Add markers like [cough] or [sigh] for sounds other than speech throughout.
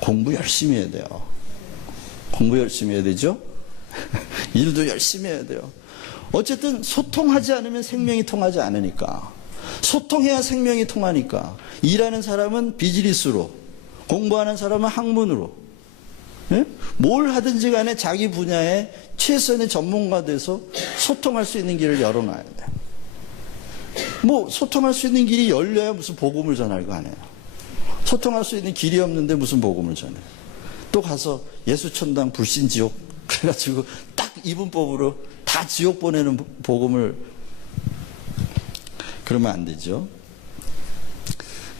공부 열심히 해야 돼요. 공부 열심히 해야 되죠? [laughs] 일도 열심히 해야 돼요. 어쨌든 소통하지 않으면 생명이 통하지 않으니까. 소통해야 생명이 통하니까. 일하는 사람은 비즈니스로, 공부하는 사람은 학문으로. 예? 뭘 하든지 간에 자기 분야에 최선의 전문가 돼서 소통할 수 있는 길을 열어놔야 돼. 뭐 소통할 수 있는 길이 열려야 무슨 복음을 전할 거 아니에요. 소통할 수 있는 길이 없는데 무슨 복음을 전해. 또 가서 예수 천당 불신 지옥 [laughs] 그래가지고 딱 이분법으로 다 지옥 보내는 복음을 그러면 안 되죠.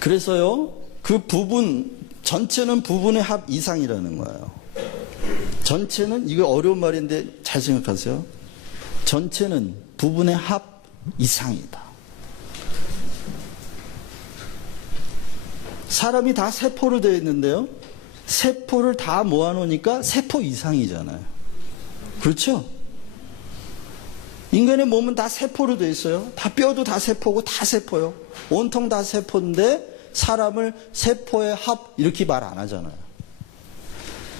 그래서요, 그 부분, 전체는 부분의 합 이상이라는 거예요. 전체는, 이거 어려운 말인데 잘 생각하세요. 전체는 부분의 합 이상이다. 사람이 다 세포로 되어 있는데요. 세포를 다 모아놓으니까 세포 이상이잖아요. 그렇죠? 인간의 몸은 다 세포로 되어 있어요. 다 뼈도 다 세포고 다 세포요. 온통 다 세포인데 사람을 세포의 합 이렇게 말 안 하잖아요.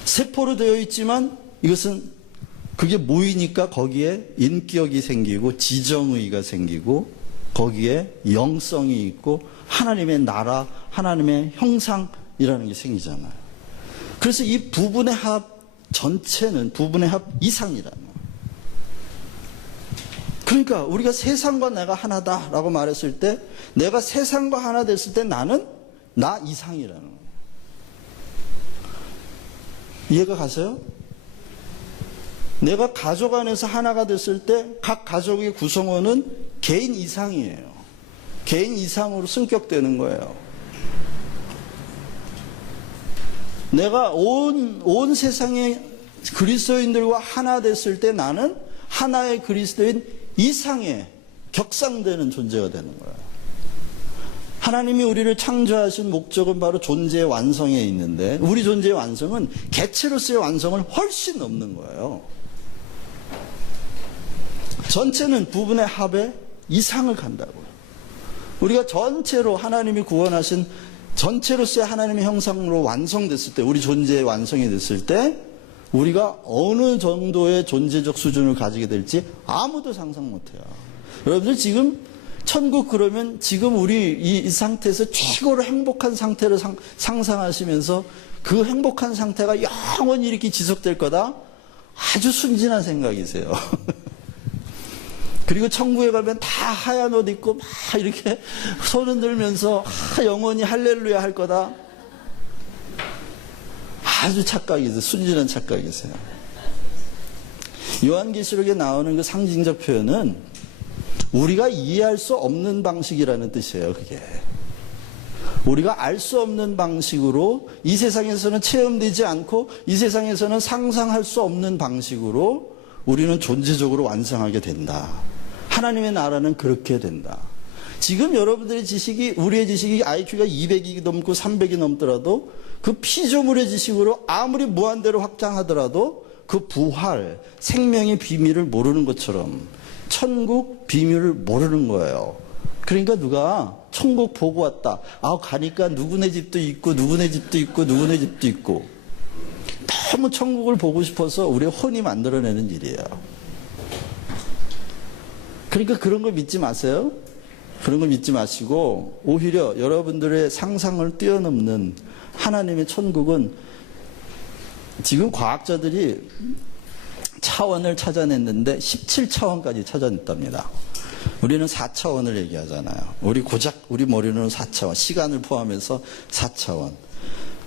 세포로 되어 있지만 이것은 그게 모이니까 거기에 인격이 생기고 지정의가 생기고 거기에 영성이 있고 하나님의 나라, 하나님의 형상이라는 게 생기잖아요. 그래서 이 부분의 합 전체는 부분의 합 이상이라는 거예요. 그러니까 우리가 세상과 내가 하나다라고 말했을 때 내가 세상과 하나 됐을 때 나는 나 이상이라는 거예요. 이해가 가세요? 내가 가족 안에서 하나가 됐을 때 각 가족의 구성원은 개인 이상이에요. 개인 이상으로 승격되는 거예요. 내가 온, 온 세상의 그리스도인들과 하나 됐을 때 나는 하나의 그리스도인 이상의 격상되는 존재가 되는 거예요. 하나님이 우리를 창조하신 목적은 바로 존재의 완성에 있는데 우리 존재의 완성은 개체로서의 완성을 훨씬 넘는 거예요. 전체는 부분의 합에 이상을 간다고요. 우리가 전체로 하나님이 구원하신 전체로서의 하나님의 형상으로 완성됐을 때, 우리 존재의 완성이 됐을 때, 우리가 어느 정도의 존재적 수준을 가지게 될지 아무도 상상 못해요. 여러분들 지금 천국 그러면 지금 우리 이, 이 상태에서 최고로 행복한 상태를 상, 상상하시면서 그 행복한 상태가 영원히 이렇게 지속될 거다? 아주 순진한 생각이세요. [laughs] 그리고 천국에 가면 다 하얀 옷 입고 막 이렇게 손 흔들면서 아, 영원히 할렐루야 할 거다. 아주 착각이세요. 순진한 착각이세요. 요한계시록에 나오는 그 상징적 표현은 우리가 이해할 수 없는 방식이라는 뜻이에요, 그게. 우리가 알 수 없는 방식으로 이 세상에서는 체험되지 않고 이 세상에서는 상상할 수 없는 방식으로 우리는 존재적으로 완성하게 된다. 하나님의 나라는 그렇게 된다. 지금 여러분들의 지식이, 우리의 지식이 IQ가 200이 넘고 300이 넘더라도 그 피조물의 지식으로 아무리 무한대로 확장하더라도 그 부활, 생명의 비밀을 모르는 것처럼 천국 비밀을 모르는 거예요. 그러니까 누가 천국 보고 왔다. 아, 가니까 누구네 집도 있고, 누구네 집도 있고, 누구네 집도 있고. 너무 천국을 보고 싶어서 우리 혼이 만들어내는 일이에요. 그러니까 그런 걸 믿지 마세요. 그런 걸 믿지 마시고 오히려 여러분들의 상상을 뛰어넘는 하나님의 천국은 지금 과학자들이 차원을 찾아냈는데 17차원까지 찾아냈답니다. 우리는 4차원을 얘기하잖아요. 우리 고작 우리 머리는 4차원, 시간을 포함해서 4차원.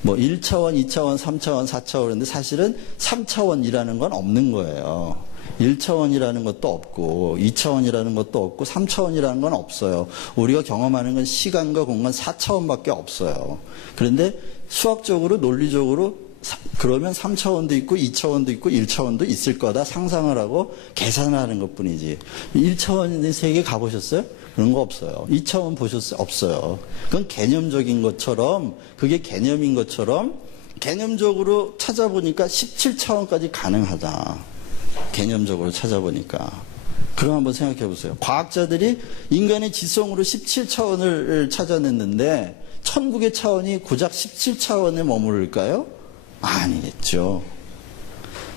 뭐 1차원, 2차원, 3차원, 4차원인데 사실은 3차원이라는 건 없는 거예요. 1차원이라는 것도 없고 2차원이라는 것도 없고 3차원이라는 건 없어요. 우리가 경험하는 건 시간과 공간 4차원밖에 없어요. 그런데 수학적으로 논리적으로 그러면 3차원도 있고 2차원도 있고 1차원도 있을 거다 상상을 하고 계산을 하는 것 뿐이지. 1차원의 세계 가보셨어요? 그런 거 없어요. 2차원 보셨어요? 없어요. 그건 개념적인 것처럼, 그게 개념인 것처럼 개념적으로 찾아보니까 17차원까지 가능하다. 개념적으로 찾아보니까. 그럼 한번 생각해 보세요. 과학자들이 인간의 지성으로 17차원을 찾아냈는데, 천국의 차원이 고작 17차원에 머무를까요? 아니겠죠.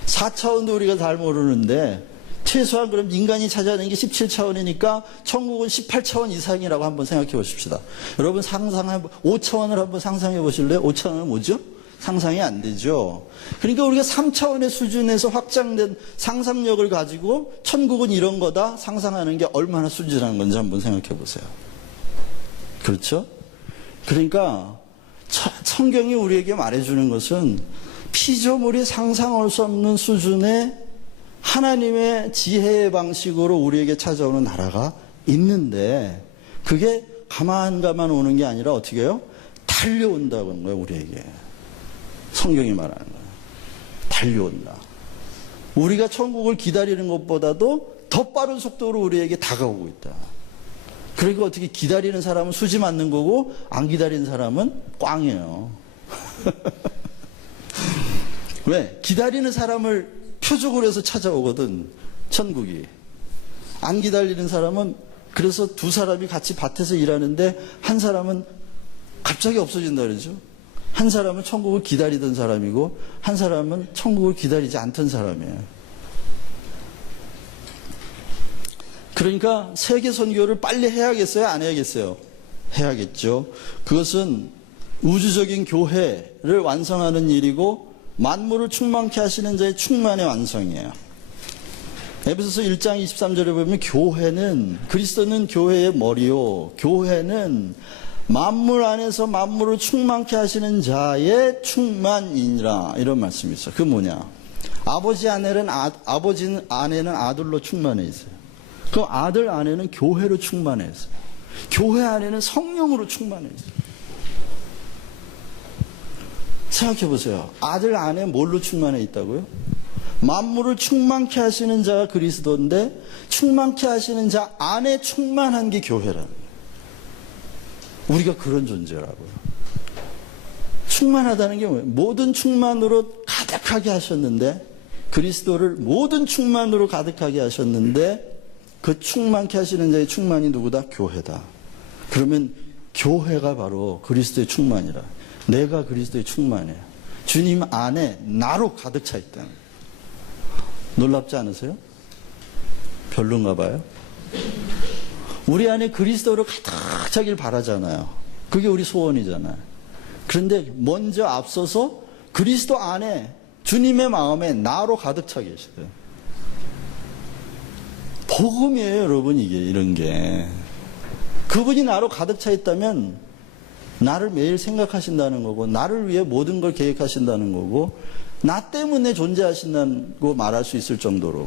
4차원도 우리가 잘 모르는데 최소한 그럼 인간이 찾아낸 게 17차원이니까 천국은 18차원 이상이라고 한번 생각해 보십시다. 여러분 상상해 5차원을 한번 상상해 보실래요? 5차원은 뭐죠? 상상이 안 되죠. 그러니까 우리가 3차원의 수준에서 확장된 상상력을 가지고 천국은 이런 거다 상상하는 게 얼마나 순진한 건지 한번 생각해 보세요. 그렇죠? 그러니까 차- 성경이 우리에게 말해주는 것은 피조물이 상상할 수 없는 수준의 하나님의 지혜의 방식으로 우리에게 찾아오는 나라가 있는데 그게 가만 가만 오는 게 아니라 어떻게 해요? 달려온다는 거예요, 우리에게. 성경이 말하는 거예요. 달려온다. 우리가 천국을 기다리는 것보다도 더 빠른 속도로 우리에게 다가오고 있다. 그러니까 어떻게 기다리는 사람은 수지 맞는 거고 안 기다리는 사람은 꽝이에요. [laughs] 왜? 기다리는 사람을 표적으로 해서 찾아오거든, 천국이. 안 기다리는 사람은 그래서 두 사람이 같이 밭에서 일하는데 한 사람은 갑자기 없어진다 그러죠. 한 사람은 천국을 기다리던 사람이고 한 사람은 천국을 기다리지 않던 사람이에요. 그러니까 세계 선교를 빨리 해야겠어요? 안 해야겠어요? 해야겠죠. 그것은 우주적인 교회를 완성하는 일이고 만물을 충만케 하시는 자의 충만의 완성이에요. 에베소서 1장 23절에 보면 교회는 그리스도는 교회의 머리요. 교회는 만물 안에서 만물을 충만케 하시는 자의 충만이니라 이런 말씀이 있어요. 그 뭐냐? 아버지 안에는 아, 아버지 안에는 아들로 충만해 있어요. 그 아들 안에는 교회로 충만해 있어요. 교회 안에는 성령으로 충만해 있어요. 생각해 보세요. 아들 안에 뭘로 충만해 있다고요? 만물을 충만케 하시는 자가 그리스도인데 충만케 하시는 자 안에 충만한 게 교회라는. 우리가 그런 존재라고요. 충만하다는 게 뭐예요? 모든 충만으로 가득하게 하셨는데 그리스도를 모든 충만으로 가득하게 하셨는데 그 충만케 하시는 자의 충만이 누구다? 교회다. 그러면 교회가 바로 그리스도의 충만이라. 내가 그리스도의 충만이에요. 주님 안에 나로 가득 차 있다는. 놀랍지 않으세요? 별론가 봐요. 우리 안에 그리스도로 가득 차길 바라잖아요. 그게 우리 소원이잖아요. 그런데 먼저 앞서서 그리스도 안에 주님의 마음에 나로 가득 차 계시대요. 복음이에요, 여러분, 이게, 이런 게. 그분이 나로 가득 차 있다면, 나를 매일 생각하신다는 거고, 나를 위해 모든 걸 계획하신다는 거고, 나 때문에 존재하신다고 말할 수 있을 정도로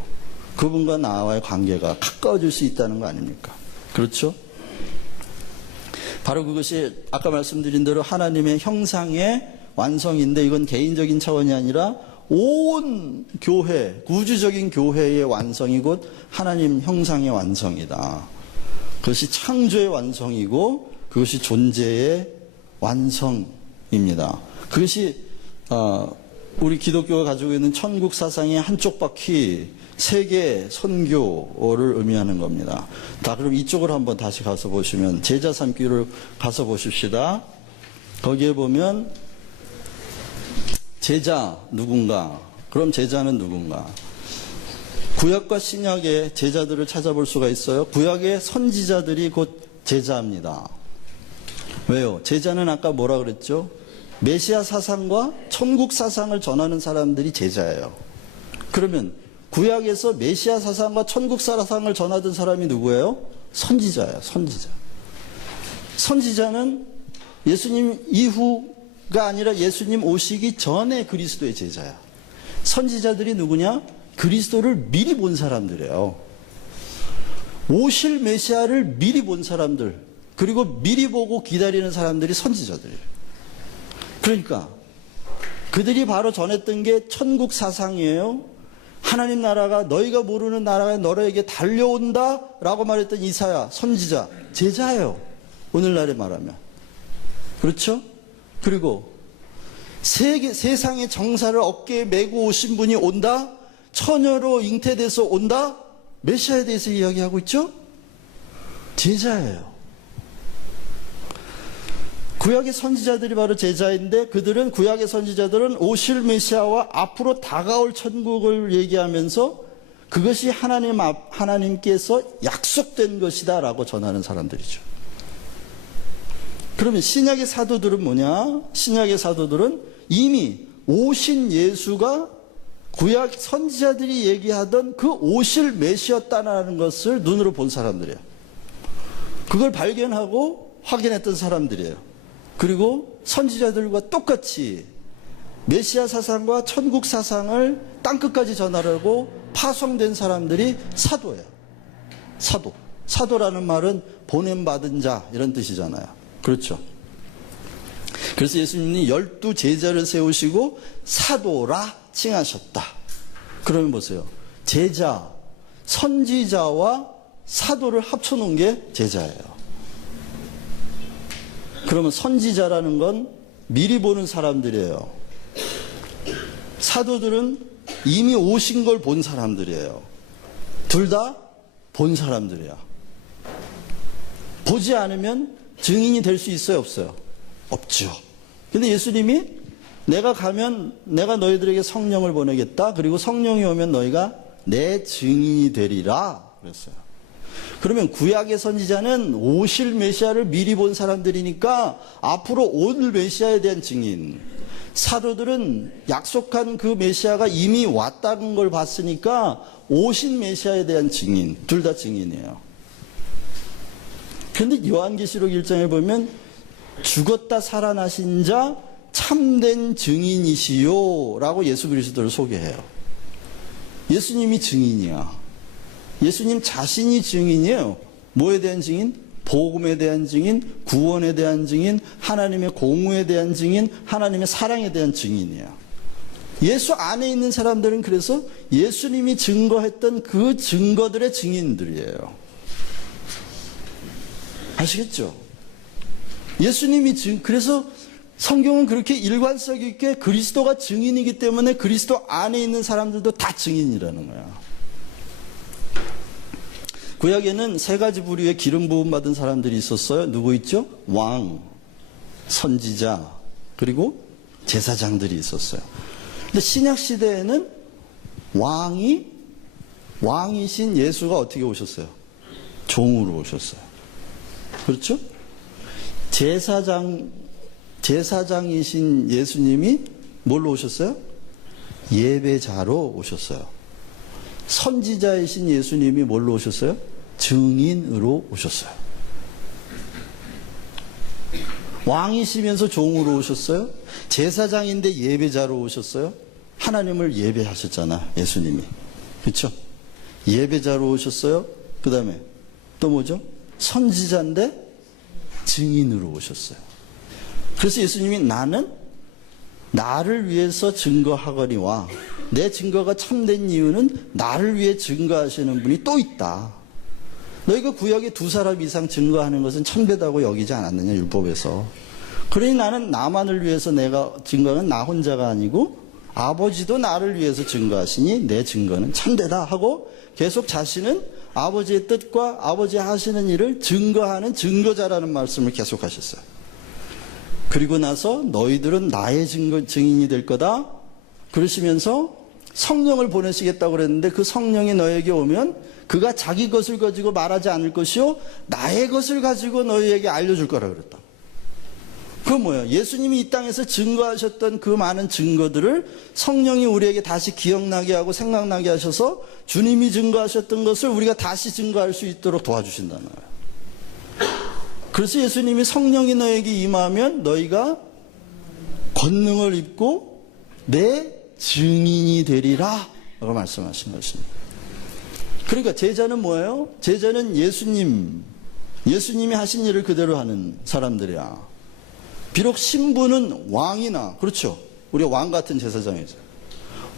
그분과 나와의 관계가 가까워질 수 있다는 거 아닙니까? 그렇죠? 바로 그것이 아까 말씀드린 대로 하나님의 형상의 완성인데 이건 개인적인 차원이 아니라 온 교회, 구주적인 교회의 완성이 곧 하나님 형상의 완성이다. 그것이 창조의 완성이고 그것이 존재의 완성입니다. 그것이 어, 우리 기독교가 가지고 있는 천국 사상의 한쪽 바퀴 세계 선교를 의미하는 겁니다. 자, 그럼 이쪽으로 한번 다시 가서 보시면 제자 삼기를 가서 보십시다. 거기에 보면 제자 누군가? 그럼 제자는 누군가? 구약과 신약의 제자들을 찾아볼 수가 있어요. 구약의 선지자들이 곧 제자입니다. 왜요? 제자는 아까 뭐라 그랬죠? 메시아 사상과 천국 사상을 전하는 사람들이 제자예요. 그러면 구약에서 메시아 사상과 천국 사상을 전하던 사람이 누구예요? 선지자예요. 선지자. 선지자는 예수님 이후가 아니라 예수님 오시기 전에 그리스도의 제자야. 선지자들이 누구냐? 그리스도를 미리 본 사람들이에요. 오실 메시아를 미리 본 사람들, 그리고 미리 보고 기다리는 사람들이 선지자들이에요. 그러니까 그들이 바로 전했던 게 천국 사상이에요. 하나님 나라가 너희가 모르는 나라가 너희에게 달려온다라고 말했던 이사야 선지자 제자예요. 오늘날에 말하면 그렇죠? 그리고 세계, 세상의 정사를 어깨에 메고 오신 분이 온다? 처녀로 잉태돼서 온다? 메시아에 대해서 이야기하고 있죠? 제자예요. 구약의 선지자들이 바로 제자인데 그들은 구약의 선지자들은 오실 메시아와 앞으로 다가올 천국을 얘기하면서 그것이 하나님 앞, 하나님께서 약속된 것이다라고 전하는 사람들이죠. 그러면 신약의 사도들은 뭐냐? 신약의 사도들은 이미 오신 예수가 구약 선지자들이 얘기하던 그 오실 메시였다는 것을 눈으로 본 사람들이에요. 그걸 발견하고 확인했던 사람들이에요. 그리고 선지자들과 똑같이 메시아 사상과 천국 사상을 땅끝까지 전하려고 파송된 사람들이 사도예요. 사도. 사도라는 말은 보냄받은 자 이런 뜻이잖아요. 그렇죠. 그래서 예수님이 열두 제자를 세우시고 사도라 칭하셨다. 그러면 보세요. 제자, 선지자와 사도를 합쳐놓은 게 제자예요. 그러면 선지자라는 건 미리 보는 사람들이에요. 사도들은 이미 오신 걸 본 사람들이에요. 둘 다 본 사람들이야. 보지 않으면 증인이 될 수 있어요, 없어요? 없죠. 근데 예수님이 내가 가면 내가 너희들에게 성령을 보내겠다. 그리고 성령이 오면 너희가 내 증인이 되리라. 그랬어요. 그러면 구약의 선지자는 오실 메시아를 미리 본 사람들이니까 앞으로 올 메시아에 대한 증인. 사도들은 약속한 그 메시아가 이미 왔다는 걸 봤으니까 오신 메시아에 대한 증인. 둘 다 증인이에요. 그런데 요한계시록 1장에 보면 죽었다 살아나신 자 참된 증인이시요 라고 예수 그리스도를 소개해요. 예수님이 증인이야. 예수님 자신이 증인이에요. 뭐에 대한 증인? 복음에 대한 증인, 구원에 대한 증인, 하나님의 공의에 대한 증인, 하나님의 사랑에 대한 증인이에요. 예수 안에 있는 사람들은 그래서 예수님이 증거했던 그 증거들의 증인들이에요. 아시겠죠? 예수님이 증, 그래서 성경은 그렇게 일관성 있게 그리스도가 증인이기 때문에 그리스도 안에 있는 사람들도 다 증인이라는 거야. 구약에는 세 가지 부류의 기름 부음 받은 사람들이 있었어요. 누구 있죠? 왕, 선지자, 그리고 제사장들이 있었어요. 근데 신약 시대에는 왕이 왕이신 예수가 어떻게 오셨어요? 종으로 오셨어요. 그렇죠? 제사장 제사장이신 예수님이 뭘로 오셨어요? 예배자로 오셨어요. 선지자이신 예수님이 뭘로 오셨어요? 증인으로 오셨어요. 왕이시면서 종으로 오셨어요. 제사장인데 예배자로 오셨어요. 하나님을 예배하셨잖아, 예수님이. 그렇죠? 예배자로 오셨어요. 그 다음에 또 뭐죠? 선지자인데 증인으로 오셨어요. 그래서 예수님이 나는 나를 위해서 증거하거니와 내 증거가 참된 이유는 나를 위해 증거하시는 분이 또 있다. 너희가 구약에 두 사람 이상 증거하는 것은 천배다고 여기지 않았느냐 율법에서. 그러니 나는 나만을 위해서 내가 증거는 나 혼자가 아니고 아버지도 나를 위해서 증거하시니 내 증거는 참되다 하고 계속 자신은 아버지의 뜻과 아버지 하시는 일을 증거하는 증거자라는 말씀을 계속 하셨어요. 그리고 나서 너희들은 나의 증거, 증인이 될 거다. 그러시면서 성령을 보내시겠다고 그랬는데 그 성령이 너에게 오면 그가 자기 것을 가지고 말하지 않을 것이요. 나의 것을 가지고 너희에게 알려줄 거라 그랬다. 그건 뭐예요? 예수님이 이 땅에서 증거하셨던 그 많은 증거들을 성령이 우리에게 다시 기억나게 하고 생각나게 하셔서 주님이 증거하셨던 것을 우리가 다시 증거할 수 있도록 도와주신다는 거예요. 그래서 예수님이 성령이 너에게 임하면 너희가 권능을 입고 내 증인이 되리라. 라고 말씀하신 것입니다. 그러니까 제자는 뭐예요? 제자는 예수님, 예수님이 하신 일을 그대로 하는 사람들이야. 비록 신부는 왕이나, 그렇죠. 우리가 왕 같은 제사장이죠.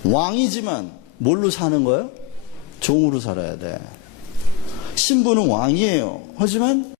왕이지만 뭘로 사는 거예요? 종으로 살아야 돼. 신부는 왕이에요. 하지만